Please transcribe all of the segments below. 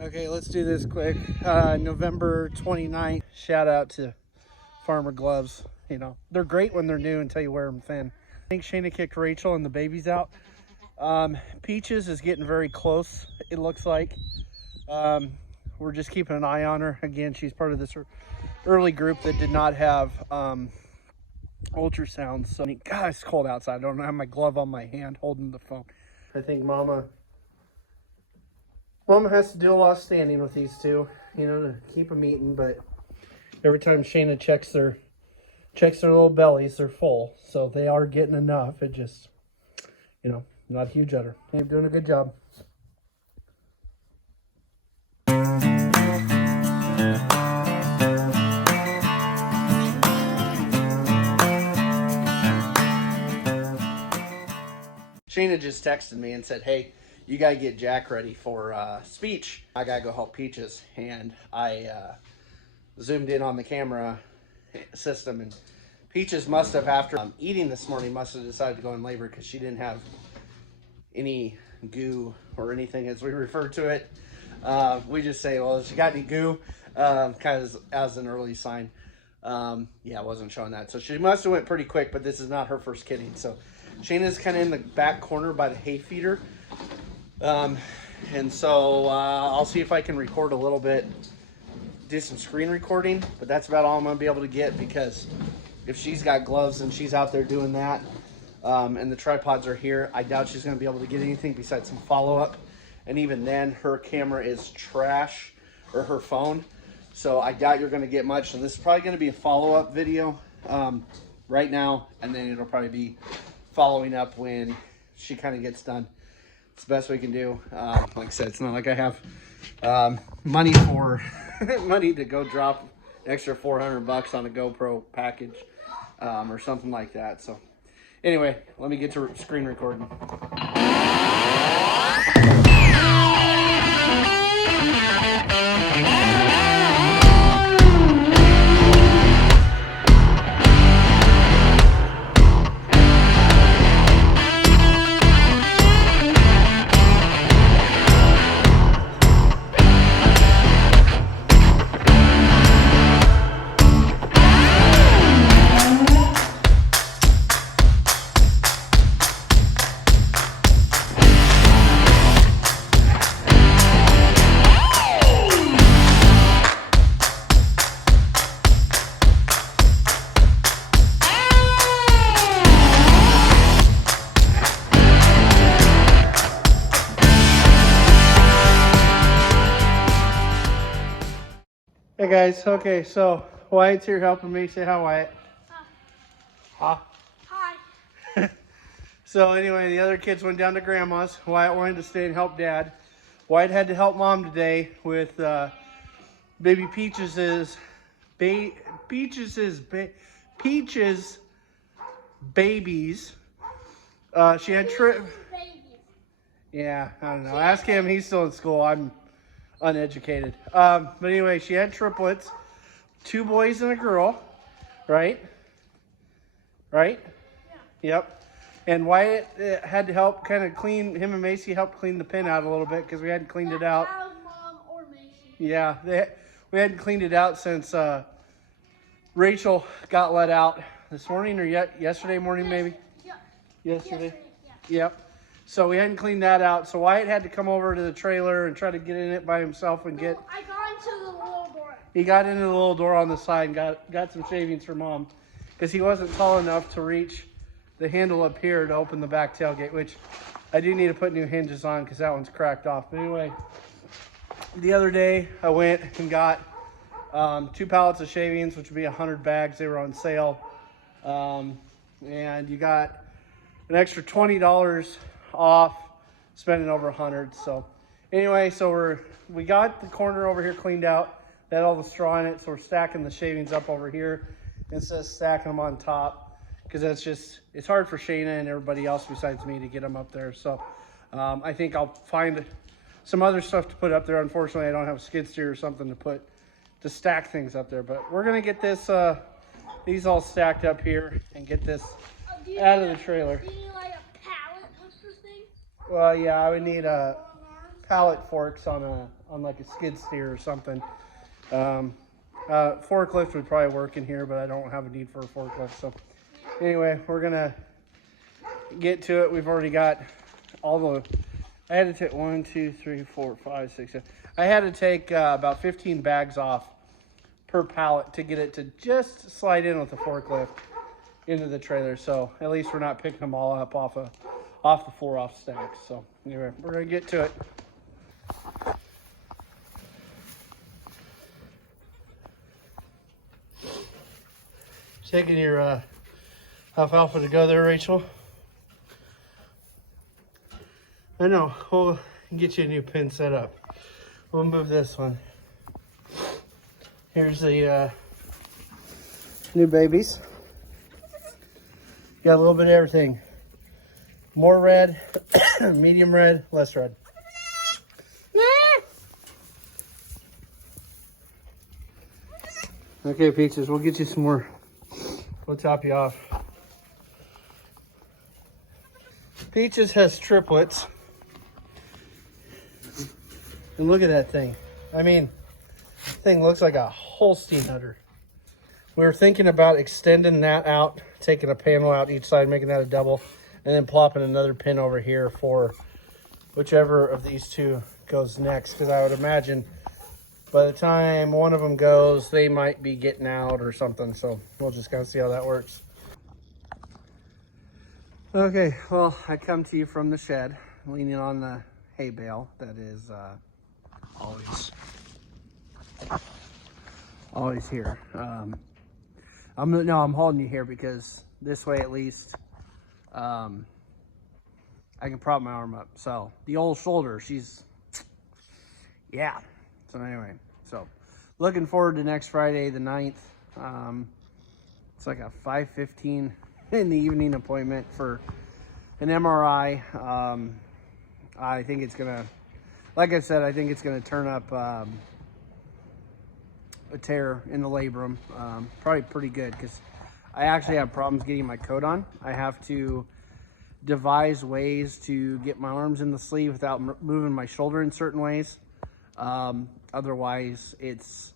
Okay, let's do this quick. November 29th. Shout out to Farmer Gloves. You know, they're great when they're new until you wear them thin. I think Shayna kicked Rachel and the baby's out. Peaches is getting very close, it looks like. We're just keeping an eye on her. Again, she's part of this early group that did not have ultrasounds. So, God, it's cold outside. I don't have my glove on my hand holding the phone. I think Mama has to do a lot of standing with these two, you know, to keep them eating. But every time Shayna checks their little bellies, they're full. So they are getting enough. It just, you know, not a huge udder. You're doing a good job. Shayna just texted me and said, hey, you got to get Jack ready for speech. I got to go help Peaches. And I zoomed in on the camera system. And Peaches must have, after eating this morning, must have decided to go in labor because she didn't have any goo or anything, as we refer to it. We just say, well, if she got any goo, kind of as an early sign. Yeah, I wasn't showing that. So she must have went pretty quick, but this is not her first kidding. So Shayna's kind of in the back corner by the hay feeder. And so I'll see if I can record a little bit, do some screen recording, but that's about all I'm going to be able to get, because if she's got gloves and she's out there doing that, and the tripods are here, I doubt she's going to be able to get anything besides some follow-up. And even then, her camera is trash, or her phone. So I doubt you're going to get much. So this is probably going to be a follow-up video right now, and then it'll probably be following up when she kind of gets done. It's the best we can do. Like I said, it's not like I have money to go drop an extra $400 on a GoPro package or something like that. So anyway, let me get to screen recording. Hey guys, okay, so Wyatt's here helping me. Say hi, Wyatt. Hi. Hi. So anyway, the other kids went down to Grandma's. Wyatt wanted to stay and help Dad. Wyatt had to help Mom today with baby Peaches' babies. She had Yeah, I don't know. Ask him. He's still in school. I'm uneducated. But anyway, she had triplets, 2 boys and a girl, right? Right? Yeah. Yep. And Wyatt had to help kind of clean, him and Macy helped clean the pen out a little bit because we hadn't cleaned it out. Mom or Macy. Yeah, we hadn't cleaned it out since Rachel got let out this morning, or yesterday morning maybe? Yeah. Yesterday? Yeah. Yep. So we hadn't cleaned that out. So Wyatt had to come over to the trailer and try to get in it by himself and get... I got into the little door. He got into the little door on the side and got some shavings for Mom, because he wasn't tall enough to reach the handle up here to open the back tailgate, which I do need to put new hinges on because that one's cracked off. But anyway, the other day I went and got 2 pallets of shavings, which would be 100 bags. They were on sale. And you got an extra $20 off spending over 100. So anyway, so we got the corner over here cleaned out. That had all the straw in it, so we're stacking the shavings up over here instead of stacking them on top, because that's just, it's hard for Shayna and everybody else besides me to get them up there. So I think I'll find some other stuff to put up there. Unfortunately, I don't have a skid steer or something to stack things up there, but we're gonna get this these all stacked up here and get this out of the trailer. Do you need like a pallet pusher thing? Well, yeah, I would need pallet forks on like a skid steer or something. Forklift would probably work in here, but I don't have a need for a forklift. So anyway, we're gonna get to it. We've already got all the. I had to take 1, 2, 3, 4, 5, 6, 7. I had to take about 15 bags off per pallet to get it to just slide in with the forklift into the trailer. So at least we're not picking them all up off the 4-off stacks. So anyway, we're gonna get to it. Taking your alfalfa to go there, Rachel. I know. We'll get you a new pen set up. We'll move this one. Here's the new babies. Got a little bit of everything. More red, medium red, less red. Okay, Peaches, we'll get you some more. We'll top you off. Peaches has triplets. And look at that thing. I mean, thing looks like a Holstein udder. We were thinking about extending that out, taking a panel out each side, making that a double, and then plopping another pin over here for whichever of these two goes next. Because I would imagine by the time one of them goes, they might be getting out or something. So we'll just kind of see how that works. Okay, well, I come to you from the shed, leaning on the hay bale that is always here. I'm holding you here because this way at least I can prop my arm up. So the old shoulder, yeah. So anyway, so looking forward to next Friday, the 9th. It's like a 5:15 in the evening appointment for an MRI. I think it's gonna, like I said, I think it's gonna turn up a tear in the labrum. Probably pretty good because I actually have problems getting my coat on. I have to devise ways to get my arms in the sleeve without moving my shoulder in certain ways. Otherwise, it's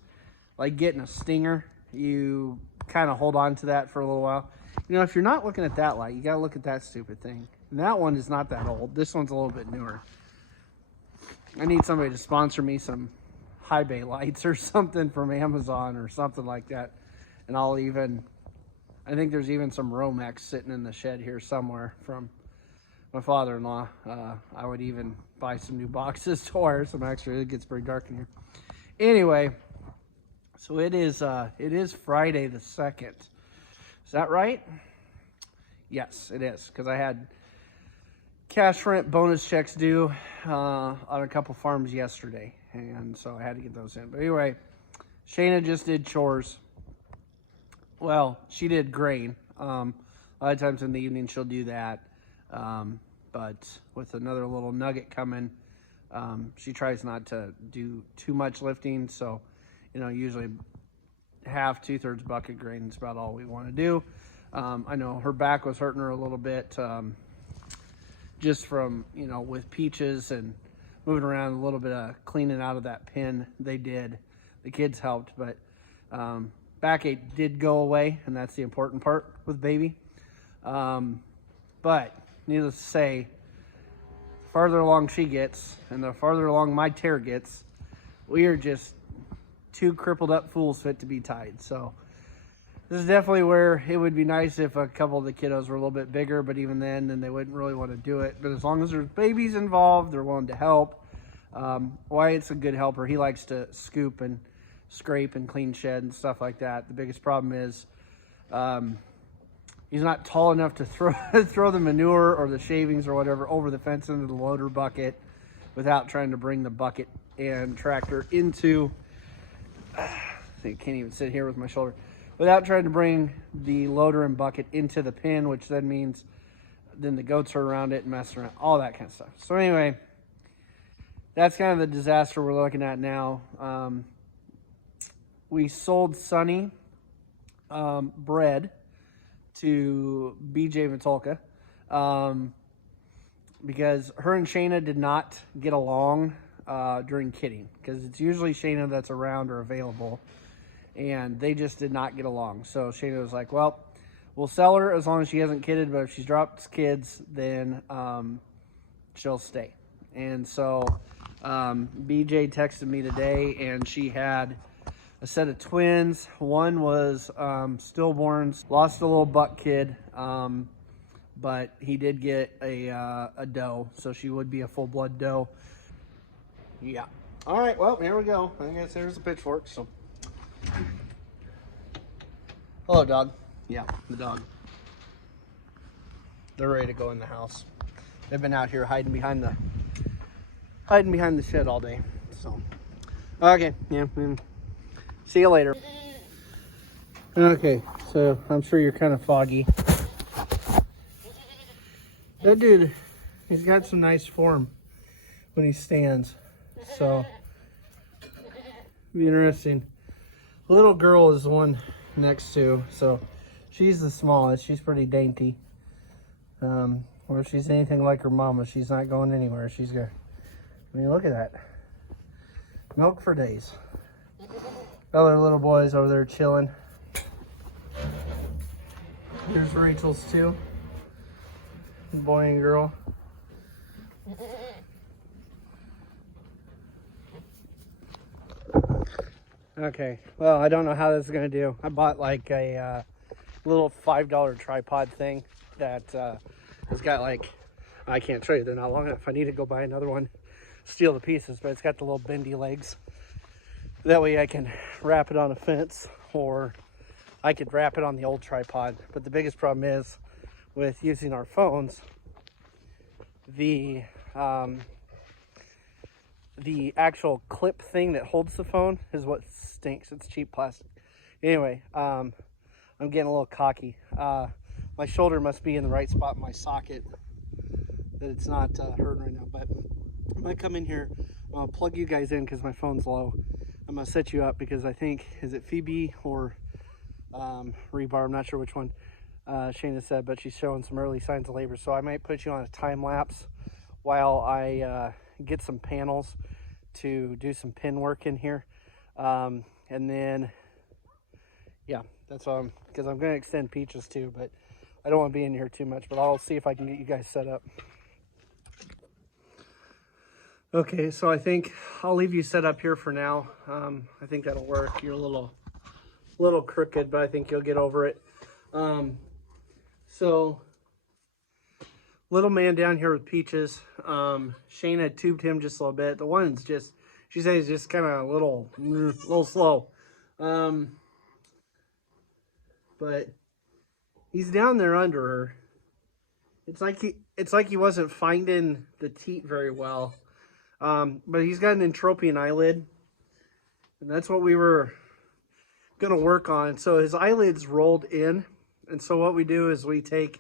like getting a stinger. You kind of hold on to that for a little while. You know, if you're not looking at that light, you got to look at that stupid thing. And that one is not that old. This one's a little bit newer. I need somebody to sponsor me some high bay lights or something from Amazon or something like that. And I think there's even some Romex sitting in the shed here somewhere from my father-in-law. I would even buy some new boxes to wire some extra. It gets pretty dark in here. Anyway, so it is Friday the 2nd. Is that right? Yes, it is, because I had cash rent bonus checks due on a couple farms yesterday, and so I had to get those in. But anyway, Shayna just did chores. Well, she did grain. A lot of times in the evening she'll do that. But with another little nugget coming, she tries not to do too much lifting. So, you know, usually half, 2/3 bucket grain is about all we want to do. I know her back was hurting her a little bit, just from, you know, with Peaches and moving around, a little bit of cleaning out of that pin. They did. The kids helped, but backache did go away, and that's the important part with baby. But needless to say, the farther along she gets and the farther along my tear gets, we are just two crippled up fools fit to be tied. So this is definitely where it would be nice if a couple of the kiddos were a little bit bigger, but even then they wouldn't really want to do it. But as long as there's babies involved, they're willing to help. Wyatt's a good helper. He likes to scoop and scrape and clean shed and stuff like that. The biggest problem is he's not tall enough to throw the manure or the shavings or whatever over the fence into the loader bucket without trying to bring the bucket and tractor into, I can't even sit here with my shoulder, without trying to bring the loader and bucket into the pen, which then means then the goats are around it and messing around, all that kind of stuff. So anyway, that's kind of the disaster we're looking at now. We sold Sunny bread to BJ Matulka because her and Shayna did not get along during kidding, because it's usually Shayna that's around or available, and they just did not get along. So Shayna was like, well, we'll sell her as long as she hasn't kidded, but if she's dropped kids, then she'll stay. And so BJ texted me today, and she had a set of twins. One was stillborns, lost a little buck kid, but he did get a doe, so she would be a full-blood doe. Yeah. All right, well, here we go. I guess there's a pitchfork, so. Hello, dog. Yeah, the dog. They're ready to go in the house. They've been out here hiding behind the shed all day, so. Okay, yeah, see you later. Okay, so I'm sure you're kind of foggy. That dude, he's got some nice form when he stands, so be interesting. The little girl is the one next to, so she's the smallest. She's pretty dainty. Or if she's anything like her mama, she's not going anywhere. She's got, I mean, look at that. Milk for days. Other little boys over there chilling. Here's Rachel's too. Boy and girl. Okay, well, I don't know how this is gonna do. I bought like a little $5 tripod thing that has got like, I can't show you, they're not long enough. I need to go buy another one, steal the pieces, but it's got the little bendy legs. That way I can wrap it on a fence, or I could wrap it on the old tripod. But the biggest problem is with using our phones, the actual clip thing that holds the phone is what stinks. It's cheap plastic. Anyway, I'm getting a little cocky. My shoulder must be in the right spot in my socket, that it's not hurting right now. But I'm gonna come in here, I'll plug you guys in because my phone's low. I'm gonna set you up because I think, is it Phoebe or Rebar? I'm not sure which one Shayna said, but she's showing some early signs of labor. So I might put you on a time lapse while I get some panels to do some pin work in here. And then, yeah, that's what because I'm going to extend Peaches too, but I don't want to be in here too much, but I'll see if I can get you guys set up. Okay, so I think I'll leave you set up here for now. I think that'll work. You're a little crooked, but I think you'll get over it. So little man down here with Peaches. Shane had tubed him just a little bit. The one's just, she says, just kind of a little slow. But he's down there under her. It's like he wasn't finding the teat very well. But he's got an entropion eyelid, and that's what we were gonna work on. So his eyelid's rolled in, and so what we do is we take,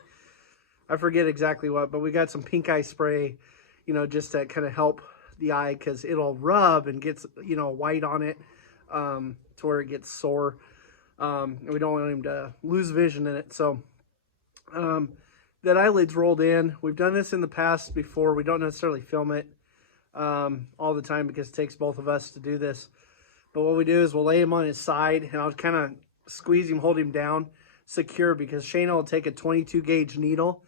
I forget exactly what, but we got some pink eye spray, you know, just to kind of help the eye, because it'll rub and gets, you know, white on it, to where it gets sore. And we don't want him to lose vision in it. So that eyelid's rolled in. We've done this in the past before. We don't necessarily film it all the time because it takes both of us to do this. But what we do is we'll lay him on his side, and I'll kind of squeeze him, hold him down secure, because Shayna will take a 22 gauge needle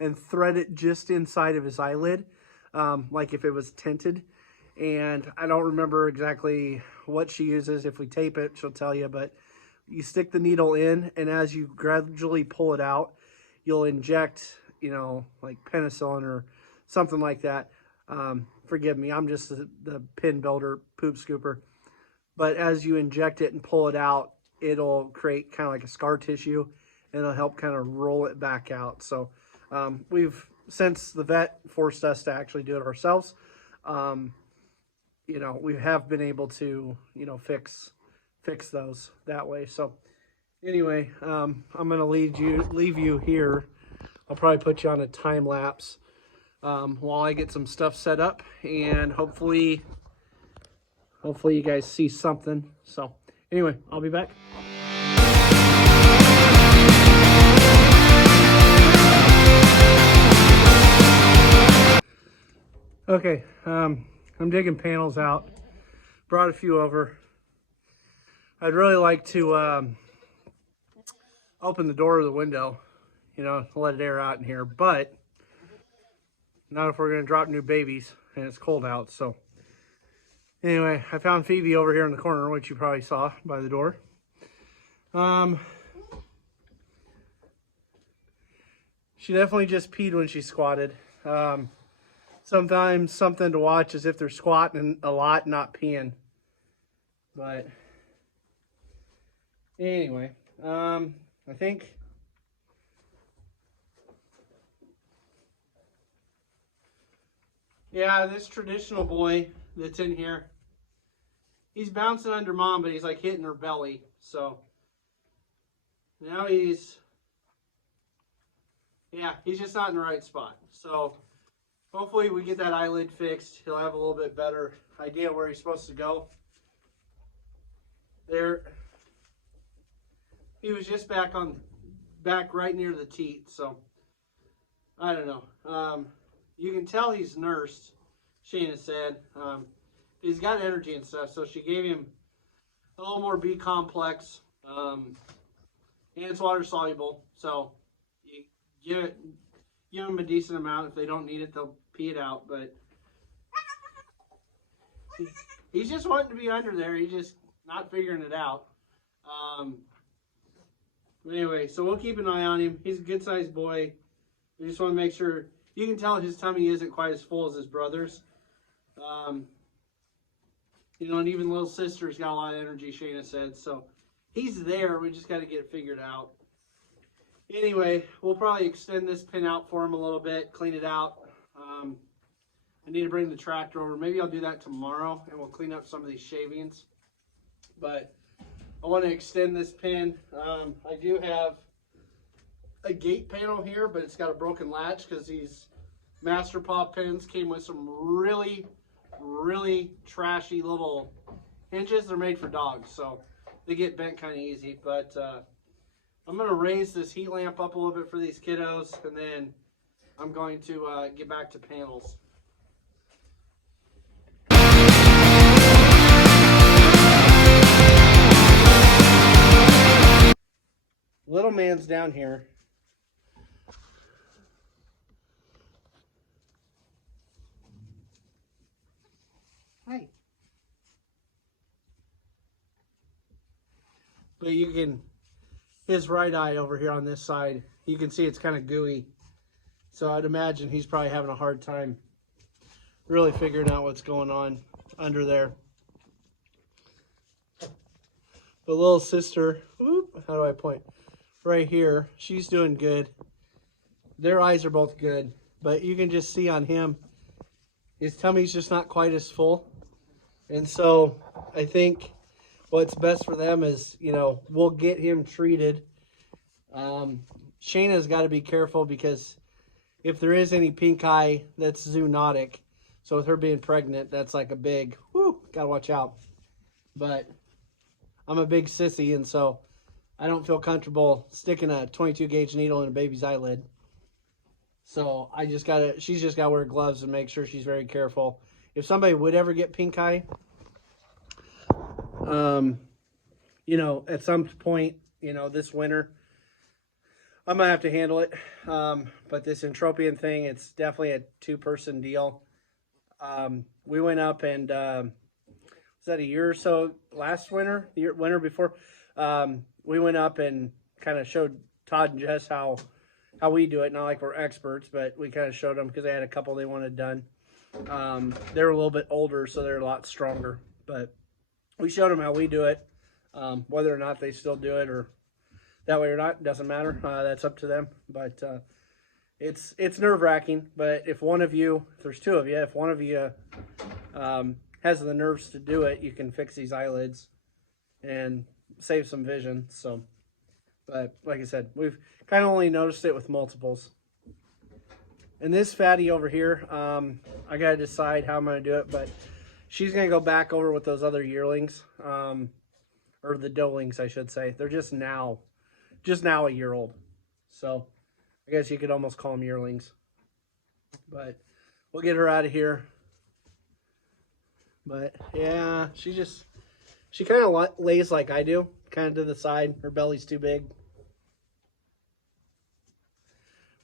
and thread it just inside of his eyelid, like if it was tinted. And I don't remember exactly what she uses. If we tape it, she'll tell you, but you stick the needle in, and as you gradually pull it out, you'll inject, you know, like penicillin or something like that. Forgive me, I'm just the pin builder, poop scooper. But as you inject it and pull it out, it'll create kind of like a scar tissue, and it'll help kind of roll it back out. So we've, since the vet forced us to actually do it ourselves, you know, we have been able to, you know, fix those that way. So anyway, I'm gonna leave you here. I'll probably put you on a time lapse while I get some stuff set up, and hopefully you guys see something. So anyway, I'll be back. Okay, I'm I'm digging panels out. Brought a few over. I'd really like to open the door of the window, you know, let it air out in here, but not if we're going to drop new babies and it's cold out. So anyway, I found Phoebe over here in the corner, which you probably saw by the door. She definitely just peed when she squatted. Sometimes something to watch is if they're squatting a lot, not peeing. But anyway, I think yeah, this traditional boy that's in here, he's bouncing under mom, but he's like hitting her belly. So now he's just not in the right spot. So hopefully we get that eyelid fixed. He'll have a little bit better idea where he's supposed to go. There, he was just back right near the teat. So I don't know. You can tell he's nursed, Shayna said. He's got energy and stuff, so she gave him a little more B complex. And it's water soluble, so you give them a decent amount. If they don't need it, they'll pee it out. But he's just wanting to be under there. He's just not figuring it out. But anyway, so we'll keep an eye on him. He's a good-sized boy. We just want to make sure. You can tell his tummy isn't quite as full as his brother's. You know, and even little sister's got a lot of energy, Shayna said. So he's there. We just got to get it figured out. Anyway, we'll probably extend this pin out for him a little bit, clean it out. I need to bring the tractor over. Maybe I'll do that tomorrow, and we'll clean up some of these shavings. But I want to extend this pin. I do have a gate panel here, but it's got a broken latch because these Master Paw pins came with some really trashy little hinges. They're made for dogs, so they get bent kind of easy. But I'm going to raise this heat lamp up a little bit for these kiddos, and then I'm going to get back to panels. Little man's down here. Hi. But you can, his right eye over here on this side, you can see it's kind of gooey. So I'd imagine he's probably having a hard time really figuring out what's going on under there. But little sister, whoop, how do I point? Right here, she's doing good. Their eyes are both good, but you can just see on him, his tummy's just not quite as full. And so I think what's best for them is, you know, we'll get him treated. Shayna's got to be careful because if there is any pink eye, that's zoonotic. So with her being pregnant, that's like a big, gotta watch out. But I'm a big sissy, and so I don't feel comfortable sticking a 22 gauge needle in a baby's eyelid. So she's just gotta wear gloves and make sure she's very careful. If somebody would ever get pink eye, you know, at some point, you know, this winter, I'm gonna have to handle it. But this entropion thing, it's definitely a 2-person deal. We went up and, was that a year or so last winter, the winter before, we went up and kind of showed Todd and Jess how we do it. Not like we're experts, but we kind of showed them because they had a couple they wanted done. They were a little bit older, so they're a lot stronger. But we showed them how we do it. Whether or not they still do it or that way or not, doesn't matter. That's up to them. But it's nerve-wracking. But if one of you, if there's 2 of you, if one of you has the nerves to do it, you can fix these eyelids and save some vision. So, but like I said, we've kind of only noticed it with multiples. And this fatty over here, I got to decide how I'm going to do it, but she's going to go back over with those other yearlings, or the doelings, I should say. They're just now a year old. So I guess you could almost call them yearlings. But we'll get her out of here. But yeah, she kind of lays like I do, kind of to the side. Her belly's too big.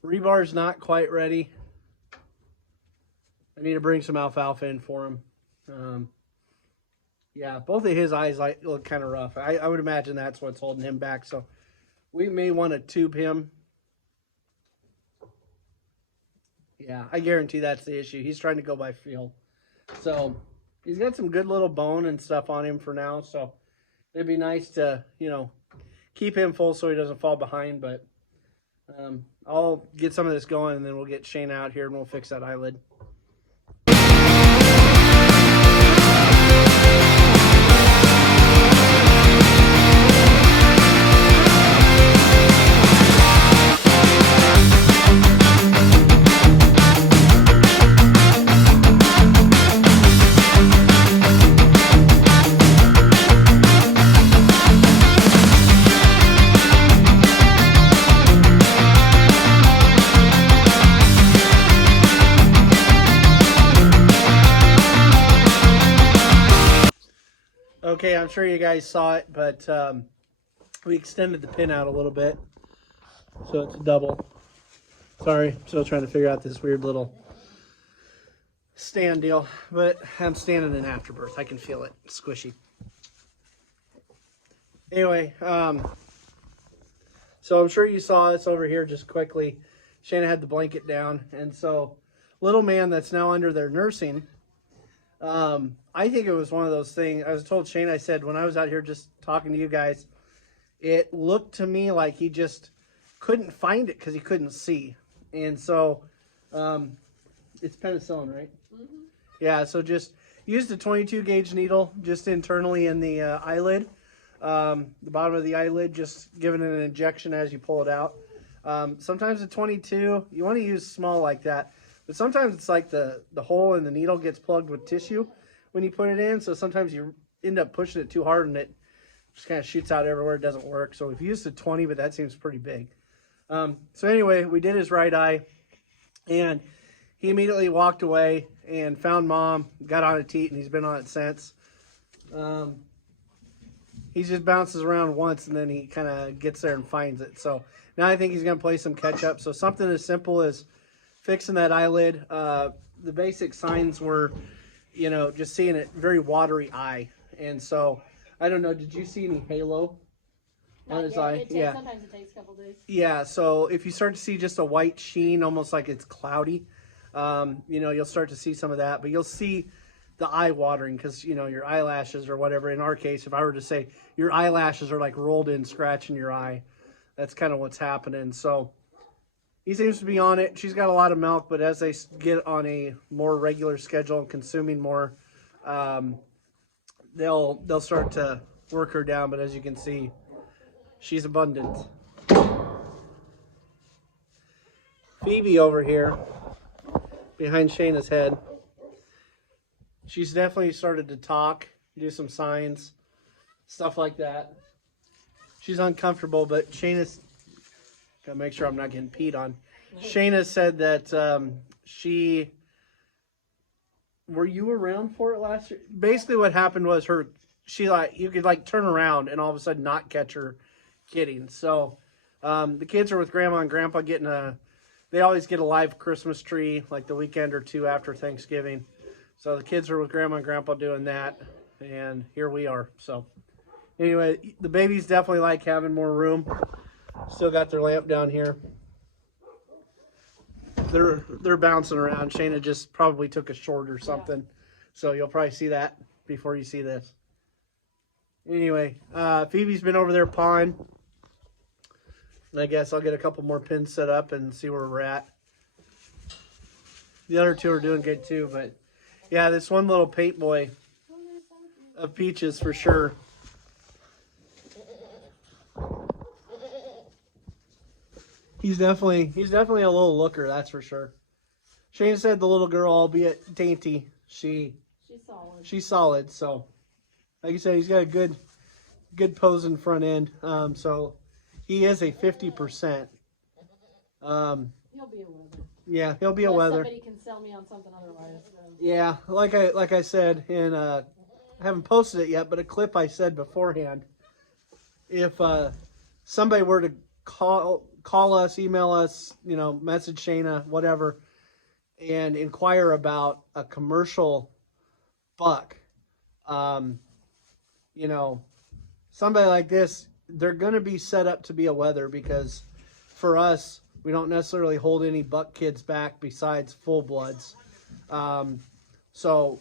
Rebar's not quite ready. I need to bring some alfalfa in for him. Yeah, both of his eyes look kind of rough. I would imagine that's what's holding him back. So we may want to tube him. Yeah, I guarantee that's the issue. He's trying to go by feel. So he's got some good little bone and stuff on him for now. So it'd be nice to, keep him full so he doesn't fall behind. But I'll get some of this going, and then we'll get Shane out here and we'll fix that eyelid. Okay, I'm sure you guys saw it, but we extended the pin out a little bit, so it's a double. Sorry, I'm still trying to figure out this weird little stand deal, but I'm standing in afterbirth. I can feel it. It's squishy. Anyway, so I'm sure you saw us over here just quickly. Shana had the blanket down, and so little man that's now under their nursing, I think it was one of those things. I was told Shane, I said, when I was out here just talking to you guys, it looked to me like he just couldn't find it because he couldn't see. And so it's penicillin, right? Mm-hmm. Yeah, so just use the 22 gauge needle just internally in the eyelid, the bottom of the eyelid, just giving it an injection as you pull it out. Sometimes the 22, you want to use small like that. But sometimes it's like the hole in the needle gets plugged with tissue when you put it in. So sometimes you end up pushing it too hard and it just kind of shoots out everywhere. It doesn't work. So we've used a 20, but that seems pretty big. So anyway, we did his right eye. And he immediately walked away and found Mom, got on a teat, and he's been on it since. He just bounces around once, and then he kind of gets there and finds it. So now I think he's going to play some catch-up. So something as simple as fixing that eyelid. The basic signs were, just seeing it very watery eye. And so, I don't know, did you see any halo on his eye? Yeah. Sometimes it takes a couple days. Yeah, so if you start to see just a white sheen, almost like it's cloudy, you'll start to see some of that. But you'll see the eye watering because, your eyelashes or whatever. In our case, if I were to say your eyelashes are like rolled in, scratching your eye, that's kind of what's happening. So he seems to be on it. She's got a lot of milk, but as they get on a more regular schedule and consuming more, they'll start to work her down. But as you can see, she's abundant. Phoebe over here, behind Shayna's head, she's definitely started to talk, do some signs, stuff like that. She's uncomfortable, but Shayna's gotta make sure I'm not getting peed on. Shayna said that were you around for it last year? Basically what happened was you could turn around and all of a sudden not catch her kidding. So the kids are with Grandma and Grandpa they always get a live Christmas tree like the weekend or two after Thanksgiving. So the kids are with Grandma and Grandpa doing that, and here we are. So anyway, the babies definitely like having more room. Still got their lamp down here. They're bouncing around. Shayna just probably took a short or something. Yeah. So you'll probably see that before you see this. Anyway, Phoebe's been over there pawing. And I guess I'll get a couple more pins set up and see where we're at. The other two are doing good too, but yeah, this one little paint boy of Peaches for sure. He's definitely a little looker, that's for sure. Shane said the little girl, albeit dainty, she's solid. So, like you said, he's got a good pose in front end. So he is a 50%. He'll be a winner. Yeah, he'll be a Unless weather. somebody can sell me on something otherwise. So. Yeah, like I said, and I haven't posted it yet, but a clip I said beforehand. If somebody were to call us, email us, message Shayna, whatever, and inquire about a commercial buck, um, somebody like this, they're going to be set up to be a weather because for us, we don't necessarily hold any buck kids back besides full bloods. So,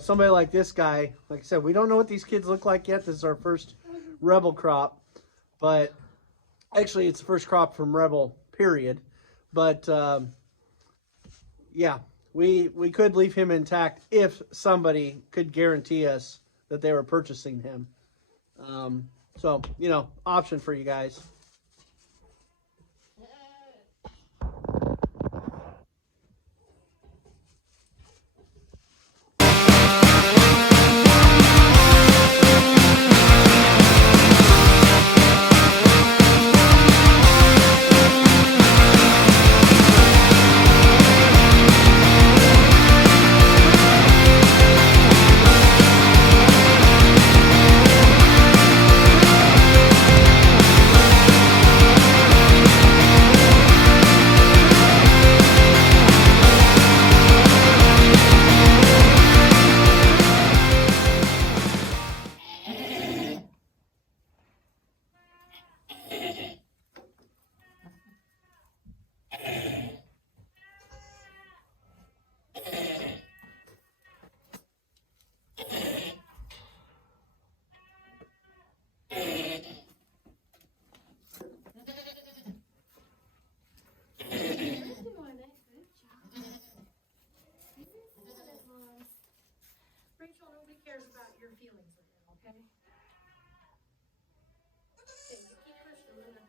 somebody like this guy, like I said, we don't know what these kids look like yet. This is our first Rebel crop, but actually it's the first crop from Rebel, period. But yeah, we could leave him intact if somebody could guarantee us that they were purchasing him. So, option for you guys. Rachel, nobody cares about your feelings right now, okay? Okay, you keep pushing, Linda.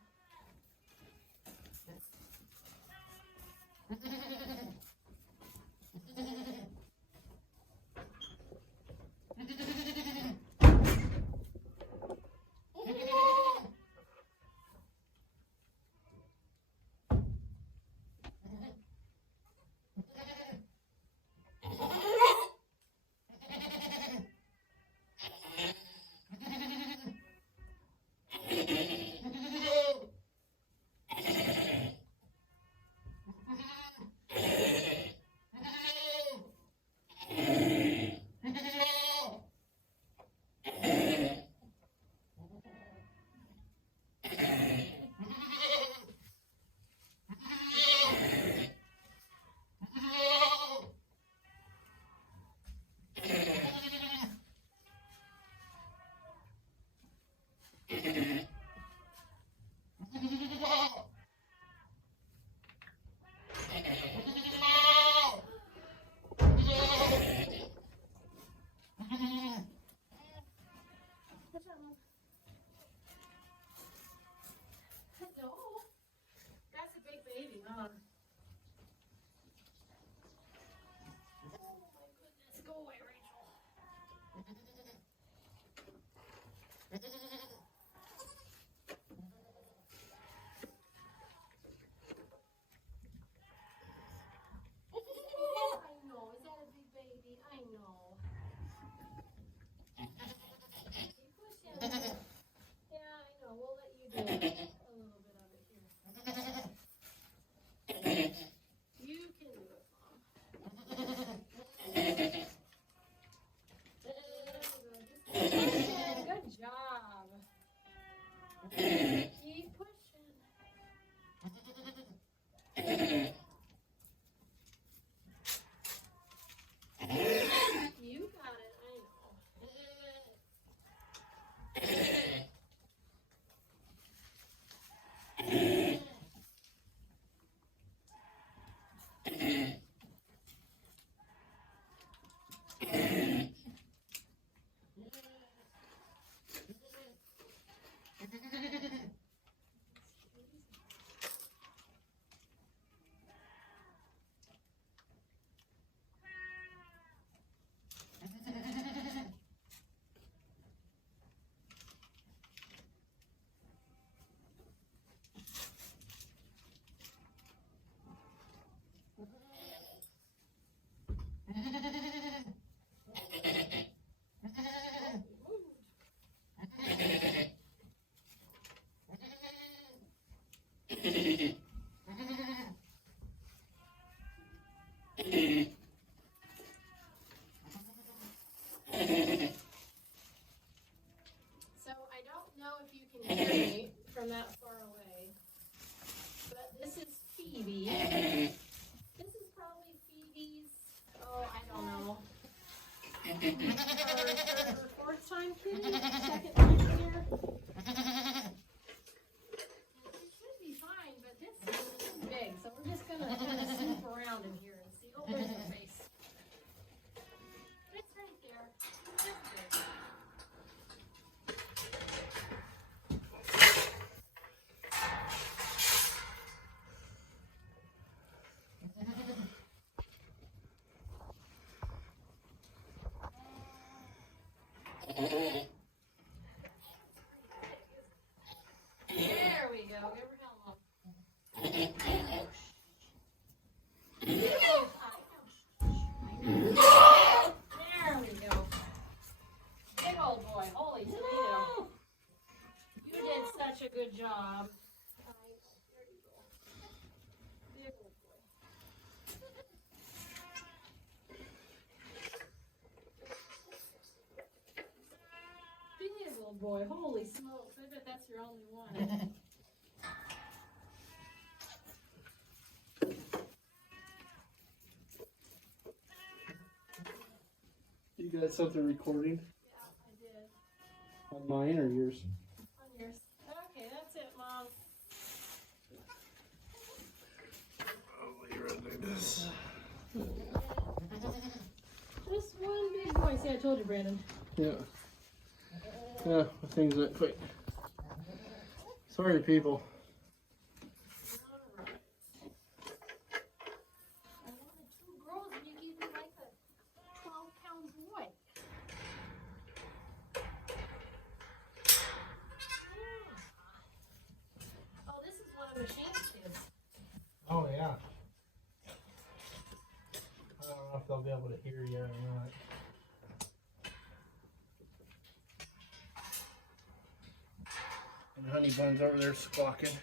No, that's a big baby, huh? Oh my goodness, go away, Rachel. I know, is that a big baby? I know. Keep pushing. Yeah, I know, we'll let you do a little bit of it here. You can do it, Mom. Good job. Keep pushing. You got it, I know. from that far away. But this is Phoebe. This is probably Phoebe's, oh, I don't know. Her fourth time kitty? Second time here? It should be fine, but this is big, so we're just gonna kind of snoop around in here and see. Oh, there's her face. It's right there. It's big. There we go. Give her helm up. There we go. Big old boy. Holy tomato. You did such a good job. There you go. Big old boy. Big old boy. Holy smokes. I bet that's your only one. You got something recording Yeah, I did. on mine or yours? On yours. Okay, that's it, Mom. Oh, you're gonna do this. Just one big boy. See, I told you, Brandon. Yeah. Yeah, things that quick. Sorry, people. Alright. I wanted 2 girls and you gave me like a 12-pound boy. Yeah. Oh, this is one of Machine's kids. Oh, yeah. I don't know if they'll be able to hear you or not. And Honey Bun's over there squawking.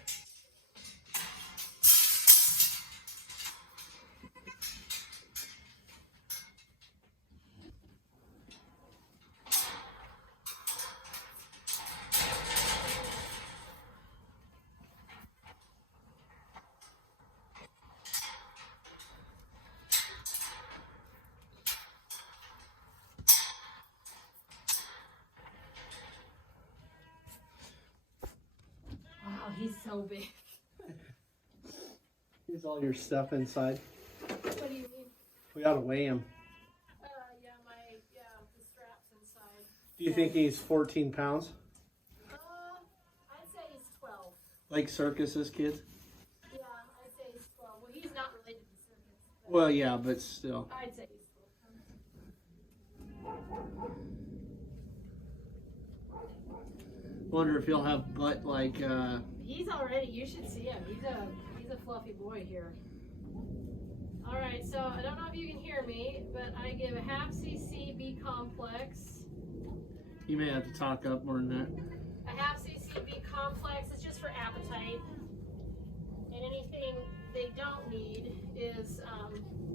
Wow, he's so big. Here's all your stuff inside. What do you mean? We gotta weigh him. The straps inside. Do you think he's 14 pounds? I'd say he's 12. Like Circus's kids? Yeah, I'd say he's 12. Well, he's not related to Circus. Well, yeah, but still. I'd say he's 12 pounds. Wonder if he'll have butt like, He's already, you should see him. He's a fluffy boy here. Alright, so I don't know if you can hear me, but I give a half cc B complex. you may have to talk up more than that. A half cc B complex is just for appetite. And anything they don't need is,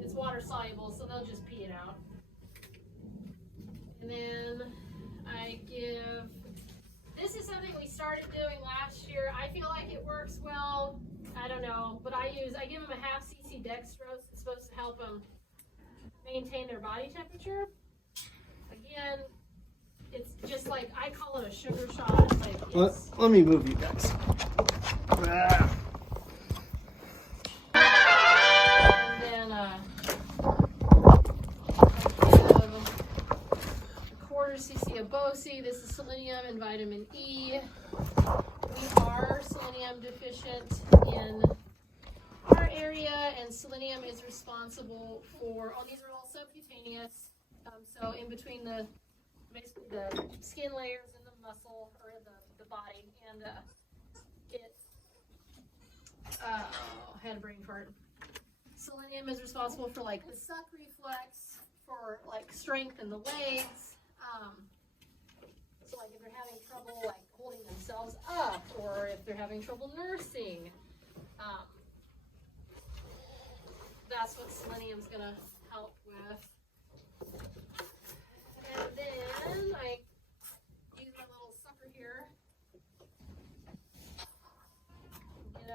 it's water soluble, so they'll just pee it out. And then I give, this is something we started doing last year. I feel like it works well. I don't know, but I give them a half cc dextrose. It's supposed to help them maintain their body temperature. Again, it's just like, I call it a sugar shot. It's like it's, Let me move you guys. and then I give a quarter cc of Bosi. This is selenium and vitamin E. We are selenium deficient in our area, and selenium is responsible for, these are all subcutaneous, so in between basically the skin layers and the muscle, or the body, and had a brain fart. Selenium is responsible for like the suck reflex, for like strength in the legs, so like if they're having trouble like holding themselves up, or if they're having trouble nursing, that's what selenium's gonna help with. And then I use my little sucker here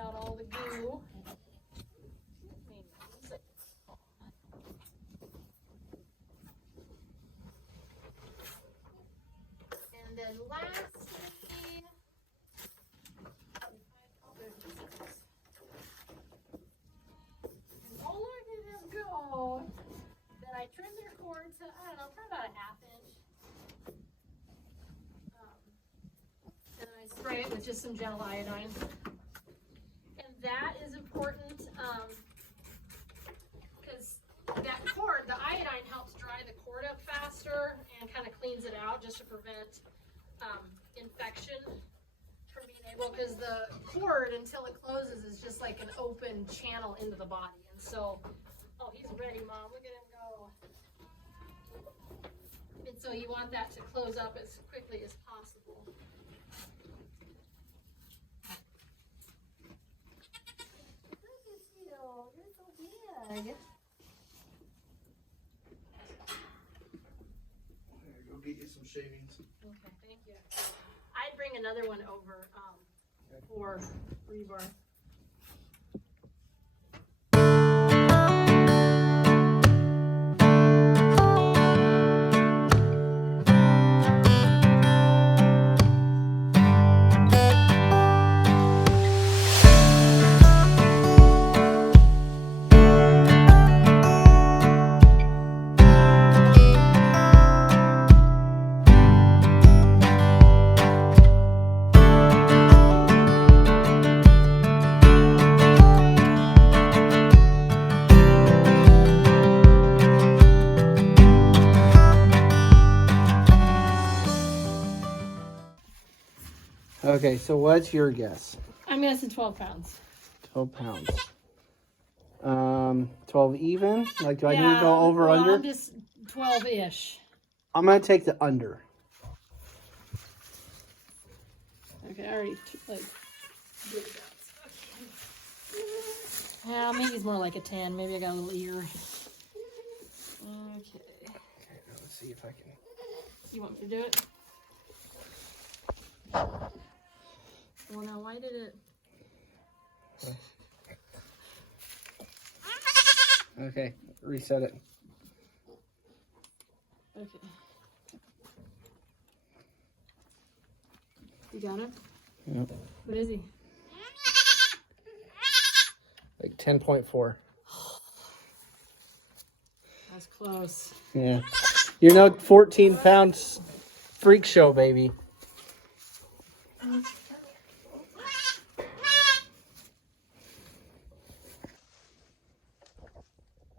out all the goo. And then lastly, oh look at him go. Then I trimmed their cord to, I don't know, probably about a half inch. And I spray it with just some gel iodine. And that is important because that cord, the iodine helps dry the cord up faster and kind of cleans it out just to prevent infection from being able, because the cord until it closes is just like an open channel into the body. And so, oh, he's ready, Mom. Look at him go. And so you want that to close up as quickly as possible. You're so big. Go get you some shavings. Okay, thank you. I'd bring another one over for rebar. Okay, so what's your guess? I'm guessing 12 pounds. 12 pounds. 12 even? Like, do I need to go over, under? I'm just 12-ish. I'm going to take the under. Okay, I already like did that. Yeah, maybe it's more like a 10. Maybe I got a little ear. Okay. Okay, now let's see if I can. You want me to do it? Well, now why did it? Okay, reset it. Okay. You got it? Yep. What is he? Like 10.4. That's close. Yeah. You know, 14 pounds freak show, baby.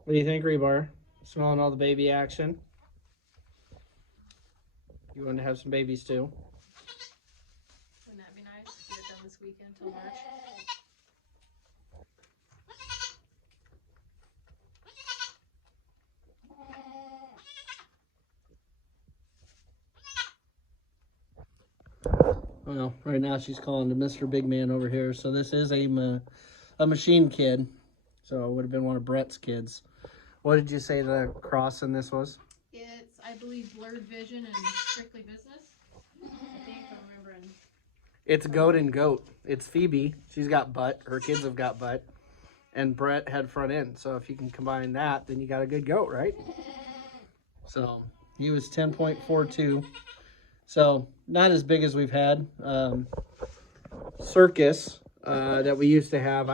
What do you think, Rebar? Smelling all the baby action? You want to have some babies too? Wouldn't that be nice? Get it done this weekend till March. Well, right now she's calling to Mr. Big Man over here. So this is a machine kid. So it would have been one of Brett's kids. What did you say the cross in this was? It's, I believe, blurred vision and strictly business. I think I'm remembering. It's goat and goat. It's Phoebe. She's got butt. Her kids have got butt. And Brett had front end. So if you can combine that, then you got a good goat, right? So he was 10.42. So not as big as we've had. Circus that we used to have.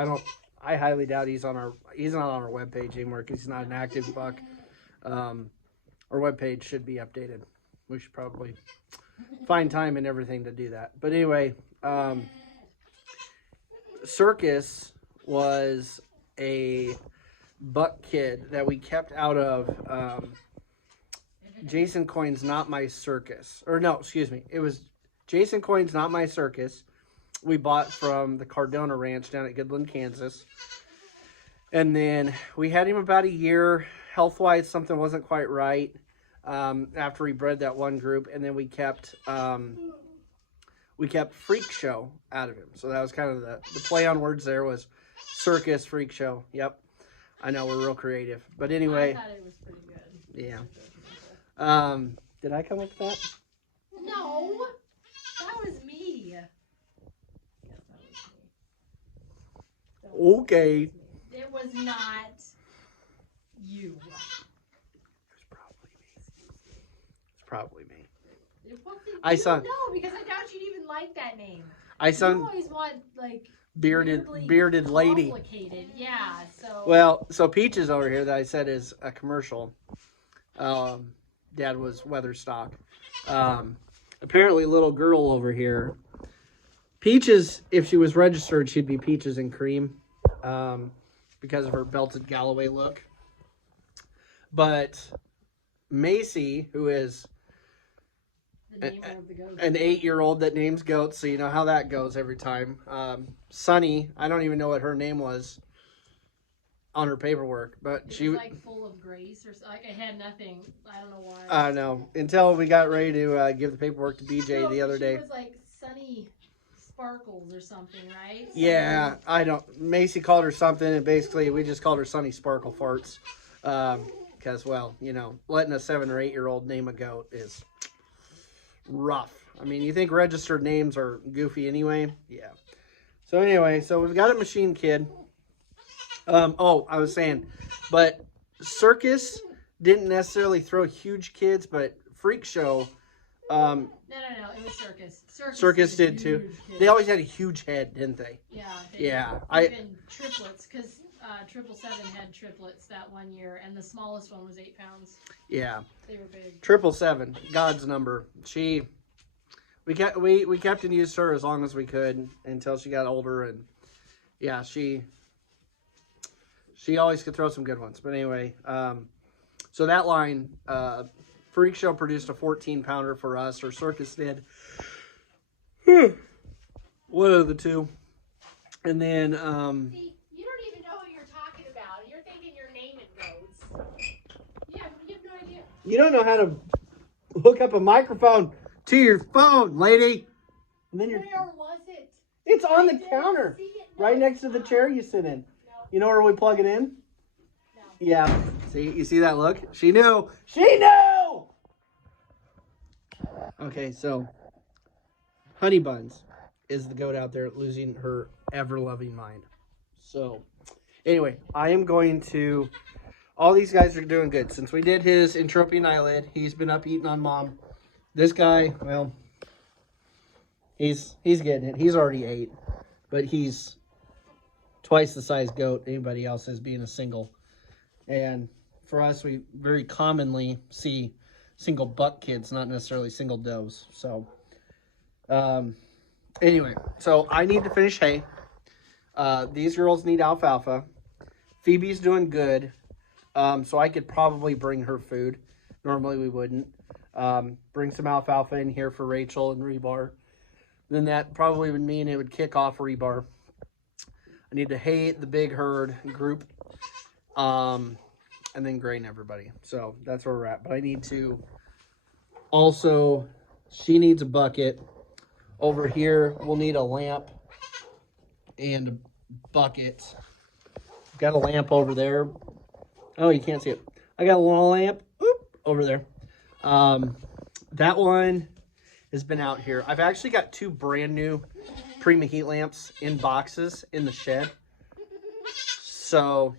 I highly doubt he's not on our webpage anymore because he's not an active buck. Our webpage should be updated. We should probably find time and everything to do that. But anyway, Circus was a buck kid that we kept out of Jason Coyne's Not My Circus. Or no, excuse me. It was Jason Coyne's Not My Circus. We bought from the Cardona Ranch down at Goodland, Kansas. And then we had him about a year. Health-wise, something wasn't quite right after he bred that one group. And then we kept Freak Show out of him. So that was kind of the play on words there was Circus, Freak Show. Yep. I know, we're real creative. But anyway. I thought it was pretty good. Yeah. Did I come up with that? No, that was me. Yes, that was me. Okay. It was not you. It's probably me. It's probably me. It wasn't, I saw. No, because I doubt you'd even like that name. I saw You always want like bearded weirdly lady. complicated. Yeah. So. Well, so Peaches over here that I said is a commercial. Dad was Weatherstock. Apparently, little girl over here. Peaches, if she was registered, she'd be Peaches and Cream, because of her belted Galloway look. But Macy, who is The name of the goat. an 8-year-old that names goats, so you know how that goes every time. Sunny, I don't even know what her name was on her paperwork, but It she was like full of grace or like I had nothing. I don't know why. I don't know, until we got ready to give the paperwork to BJ the other day. She was like Sunny Sparkles or something, right? Yeah, I don't. Macy called her something, and basically we just called her Sunny Sparkle Farts, because well, you know, letting a 7 or 8-year-old name a goat is rough. I mean, you think registered names are goofy anyway? Yeah. So anyway, so we've got a machine kid. Oh, I was saying, but Circus didn't necessarily throw huge kids, but Freak Show. No, it was Circus. Circus did too. They always had a huge head, didn't they? Yeah. Yeah. Even triplets, because 777 had triplets that one year, and the smallest one was 8 pounds. Yeah. They were big. 777, God's number. We kept and used her as long as we could until she got older, and yeah, she always could throw some good ones. But anyway, so that line, Freak Show produced a 14-pounder for us, or Circus did. One of the two. And then, See, you don't even know what you're talking about. You're thinking you're naming goats. Yeah, you have no idea. you don't know how to hook up a microphone to your phone, lady. And then Where was it? it's on the I didn't counter, see it. right next to the chair you sit in. No. You know where we plug it in? No. Yeah. See, you see that look? She knew. She knew. Okay, so Honey Buns is the goat out there losing her ever-loving mind. So, anyway, I am going to. All these guys are doing good. Since we did his entropion eyelid, he's been up eating on Mom. This guy, well, he's getting it. He's already 8, but he's twice the size goat anybody else is, being a single. And for us, we very commonly see single buck kids, not necessarily single does. So, anyway, so I need to finish hay. These girls need alfalfa. Phoebe's doing good, so I could probably bring her food. Normally we wouldn't. Bring some alfalfa in here for Rachel and Rebar. Then that probably would mean it would kick off Rebar. I need to hay the big herd group, and then grain everybody. So that's where we're at. But I need to also, she needs a bucket. Over here, we'll need a lamp and a bucket. Got a lamp over there. Oh, you can't see it. I got a little lamp over there. That one has been out here. I've actually got 2 brand new Prima heat lamps in boxes in the shed. So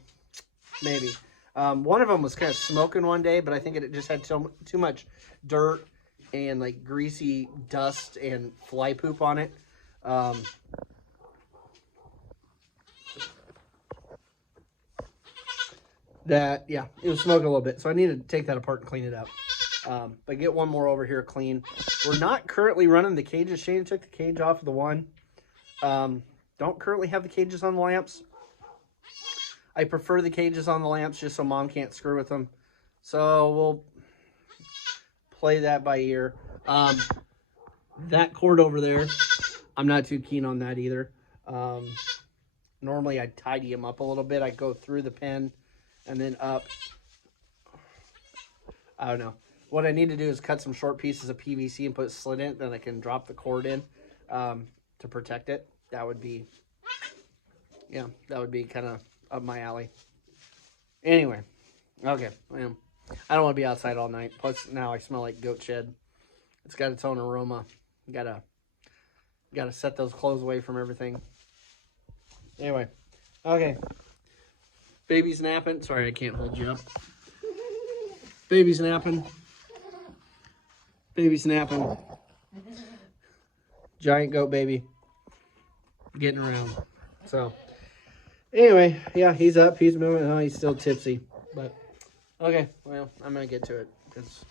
maybe. One of them was kind of smoking one day, but I think it just had too much dirt and like greasy dust and fly poop on it. Yeah, it was smoking a little bit. So I need to take that apart and clean it up. But get one more over here clean. We're not currently running the cages. Shane took the cage off of the one. Don't currently have the cages on the lamps. I prefer the cages on the lamps just so Mom can't screw with them. So we'll play that by ear. That cord over there, I'm not too keen on that either. Normally I'd tidy them up a little bit. I'd go through the pen and then up. I don't know. What I need to do is cut some short pieces of PVC and put a slit in it. Then I can drop the cord in to protect it. That would be, yeah, that would be kind of up my alley. Anyway, okay. I don't want to be outside all night. Plus, now I smell like goat shed. It's got its own aroma. Gotta set those clothes away from everything. Anyway, Okay. Baby's napping. Sorry, I can't hold you up. Baby's napping. Baby's napping. Giant goat baby. Getting around. So, anyway, yeah, he's up. He's moving. Oh, he's still tipsy. But, okay, well, I'm going to get to it. Because